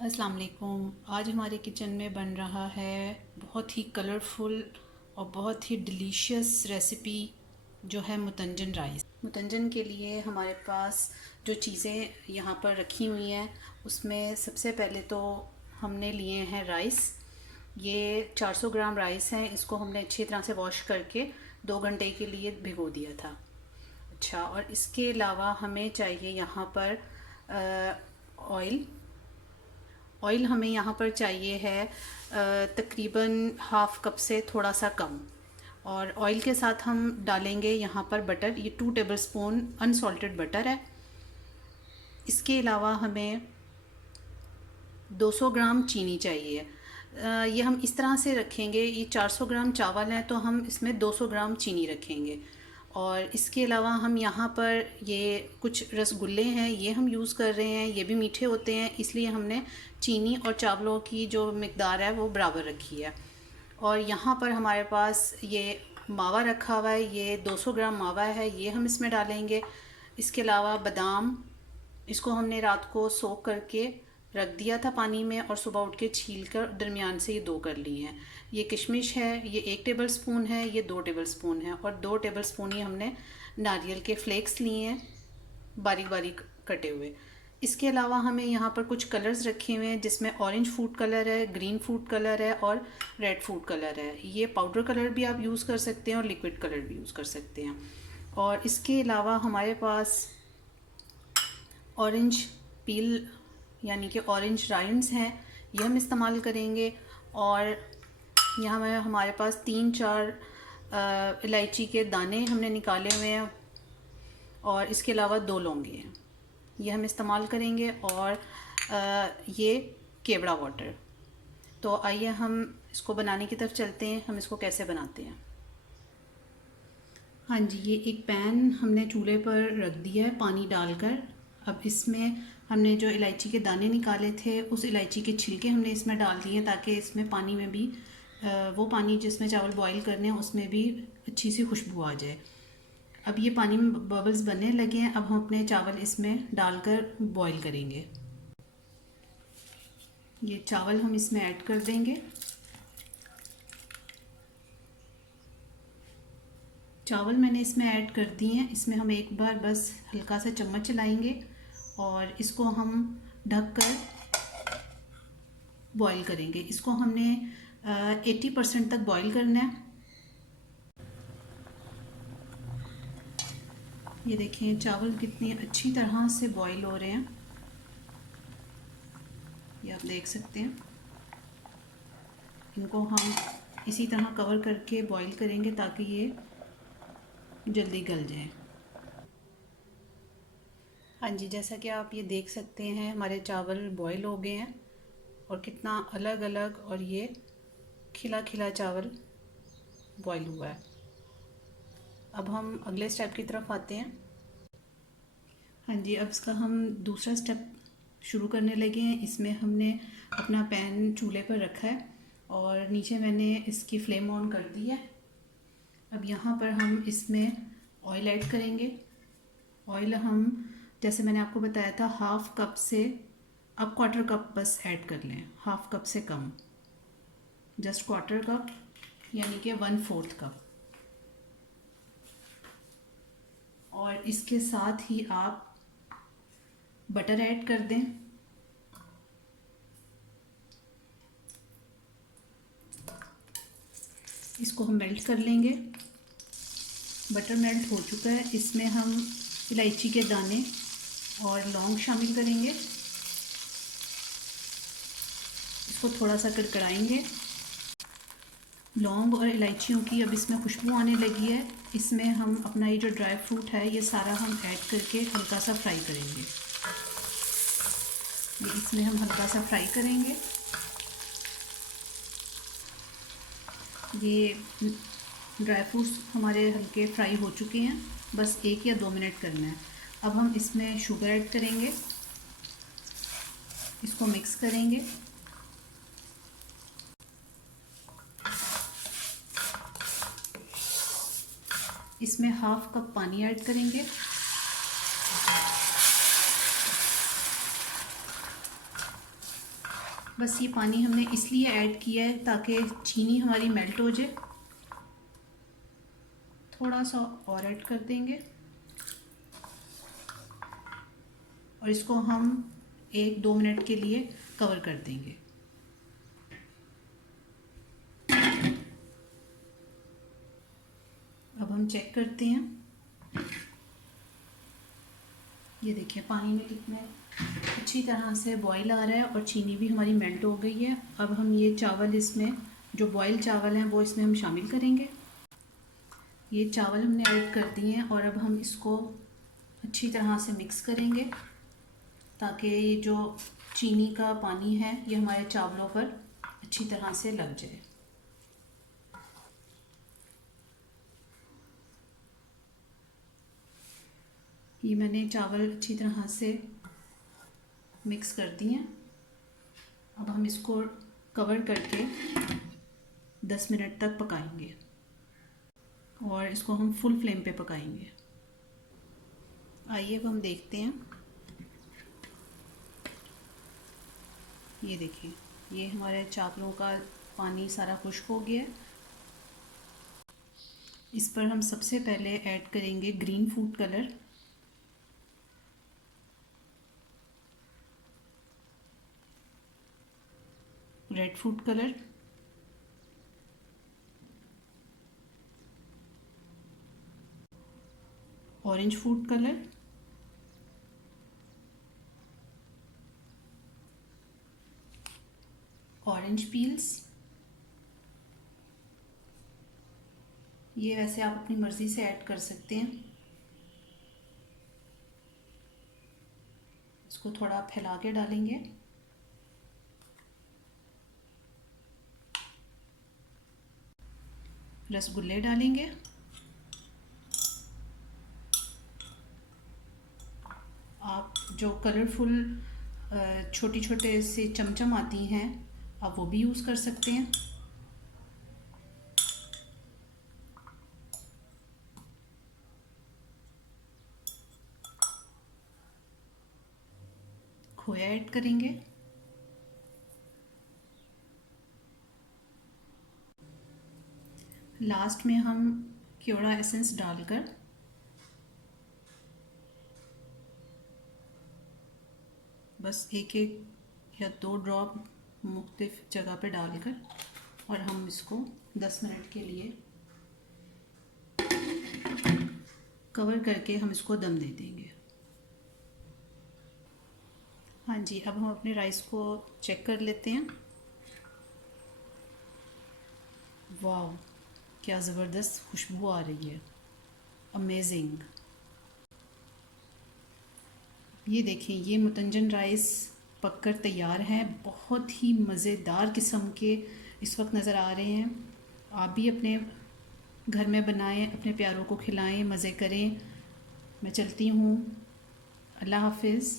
अस्सलाम वालेकुम। आज हमारे किचन में बन रहा है बहुत ही कलरफुल और बहुत ही डिलीशियस रेसिपी जो है मुतंजन राइस। मुतंजन के लिए हमारे पास जो चीज़ें यहाँ पर रखी हुई हैं उसमें सबसे पहले तो हमने लिए हैं राइस। ये 400 ग्राम राइस हैं। इसको हमने अच्छी तरह से वॉश करके 2 घंटे के लिए भिगो दिया था। अच्छा, और इसके अलावा हमें चाहिए यहाँ पर ऑयल। ऑयल हमें यहाँ पर चाहिए है तकरीबन हाफ़ कप से थोड़ा सा कम। और ऑयल के साथ हम डालेंगे यहाँ पर बटर। ये 2 टेबलस्पून अनसॉल्टेड बटर है। इसके अलावा हमें 200 ग्राम चीनी चाहिए। ये हम इस तरह से रखेंगे, ये 400 ग्राम चावल हैं तो हम इसमें 200 ग्राम चीनी रखेंगे। और इसके अलावा हम यहाँ पर ये कुछ रसगुल्ले हैं, ये हम यूज़ कर रहे हैं। ये भी मीठे होते हैं, इसलिए हमने चीनी और चावलों की जो मिकदार है वो बराबर रखी है। और यहाँ पर हमारे पास ये मावा रखा हुआ है, ये 200 ग्राम मावा है, ये हम इसमें डालेंगे। इसके अलावा बादाम, इसको हमने रात को सोक करके रख दिया था पानी में और सुबह उठ के छील कर दरमियान से ये 2 कर लिए हैं। ये किशमिश है, ये 1 टेबलस्पून है, ये 2 टेबलस्पून है। और 2 टेबलस्पून ही हमने नारियल के फ्लेक्स लिए हैं, बारीक बारीक कटे हुए। इसके अलावा हमें यहाँ पर कुछ कलर्स रखे हुए हैं, जिसमें ऑरेंज फूड कलर है, ग्रीन फूड कलर है और रेड फूड कलर है। ये पाउडर कलर भी आप यूज़ कर सकते हैं और लिक्विड कलर भी यूज़ कर सकते हैं। और इसके अलावा हमारे पास ऑरेंज पील यानी कि ऑरेंज राइंड्स हैं, ये हम इस्तेमाल करेंगे। और यहाँ में हमारे पास 3-4 इलायची के दाने हमने निकाले हुए हैं। और इसके अलावा 2 लौंगे हैं, ये हम इस्तेमाल करेंगे। और ये केवड़ा वाटर। तो आइए हम इसको बनाने की तरफ चलते हैं, हम इसको कैसे बनाते हैं। हाँ जी, ये एक पैन हमने चूल्हे पर रख दिया है पानी डालकर। अब इसमें हमने जो इलायची के दाने निकाले थे उस इलायची के छिलके हमने इसमें डाल दिए, ताकि इसमें पानी में भी वो पानी जिसमें चावल बॉईल करने हैं उसमें भी अच्छी सी खुशबू आ जाए। अब ये पानी में बबल्स बनने लगे हैं। अब हम अपने चावल इसमें डालकर बॉईल करेंगे। ये चावल हम इसमें ऐड कर देंगे। चावल मैंने इसमें ऐड कर दिए हैं। इसमें हम एक बार बस हल्का सा चम्मच चलाएंगे और इसको हम ढककर बॉईल करेंगे। इसको हमने 80% तक बॉईल करना है। ये देखिए चावल कितनी अच्छी तरह से बॉईल हो रहे हैं, ये आप देख सकते हैं। इनको हम इसी तरह कवर करके बॉईल करेंगे ताकि ये जल्दी गल जाए। हाँ जी, जैसा कि आप ये देख सकते हैं हमारे चावल बॉईल हो गए हैं और कितना अलग अलग और ये खिला खिला चावल बॉईल हुआ है। अब हम अगले स्टेप की तरफ आते हैं। हाँ जी, अब इसका हम दूसरा स्टेप शुरू करने लगे हैं। इसमें हमने अपना पैन चूल्हे पर रखा है और नीचे मैंने इसकी फ्लेम ऑन कर दी है। अब यहाँ पर हम इसमें ऑयल ऐड करेंगे। ऑयल हम, जैसे मैंने आपको बताया था, हाफ़ कप से अब 1/4 कप बस ऐड कर लें, हाफ़ कप से कम, जस्ट 1/4 कप यानी कि 1/4 कप। और इसके साथ ही आप बटर ऐड कर दें। इसको हम मेल्ट कर लेंगे। बटर मेल्ट हो चुका है। इसमें हम इलायची के दाने और लौंग शामिल करेंगे। इसको थोड़ा सा कड़कड़ाएंगे। लौंग और इलायचियों की अब इसमें खुशबू आने लगी है। इसमें हम अपना ये जो ड्राई फ्रूट है ये सारा हम ऐड करके हल्का सा फ्राई करेंगे। ये इसमें हम हल्का सा फ्राई करेंगे। ये ड्राई फ्रूट्स हमारे हल्के फ्राई हो चुके हैं, बस 1 या 2 मिनट करना है। अब हम इसमें शुगर ऐड करेंगे, इसको मिक्स करेंगे। इसमें हाफ़ कप पानी ऐड करेंगे। बस ये पानी हमने इसलिए ऐड किया है ताकि चीनी हमारी मेल्ट हो जाए। थोड़ा सा और ऐड कर देंगे और इसको हम 1-2 मिनट के लिए कवर कर देंगे। अब हम चेक करते हैं। ये देखिए पानी में कितने अच्छी तरह से बॉईल आ रहा है और चीनी भी हमारी मेल्ट हो गई है। अब हम ये चावल इसमें, जो बॉईल चावल हैं वो इसमें हम शामिल करेंगे। ये चावल हमने ऐड कर दिए हैं और अब हम इसको अच्छी तरह से मिक्स करेंगे ताकि ये जो चीनी का पानी है ये हमारे चावलों पर अच्छी तरह से लग जाए। ये मैंने चावल अच्छी तरह से मिक्स कर दिए हैं। अब हम इसको कवर करके 10 मिनट तक पकाएंगे और इसको हम फुल फ्लेम पे पकाएंगे। आइए अब हम देखते हैं। ये देखिए, ये हमारे चावलों का पानी सारा खुश्क हो गया है। इस पर हम सबसे पहले ऐड करेंगे green food colour. Red food colour, orange food colour, orange peels. ये वैसे आप अपनी मर्ज़ी से ऐड कर सकते हैं। इसको थोड़ा फैला के डालेंगे। रसगुल्ले डालेंगे। आप जो कलरफुल छोटी छोटे से चमचम आती हैं आप वो भी यूज़ कर सकते हैं। खोया ऐड करेंगे। लास्ट में हम केवड़ा एसेंस डालकर बस 1-1 या 2 ड्रॉप मुख्तलिफ जगह पे डालकर और हम इसको 10 मिनट के लिए कवर करके हम इसको दम दे देंगे। हाँ जी, अब हम अपने राइस को चेक कर लेते हैं। वाह, क्या ज़बरदस्त खुशबू आ रही है, अमेजिंग। ये देखें, ये मुतंजन राइस पककर तैयार है। बहुत ही मज़ेदार किस्म के इस वक्त नज़र आ रहे हैं। आप भी अपने घर में बनाएं, अपने प्यारों को खिलाएं, मज़े करें। मैं चलती हूँ। अल्लाह हाफिज़।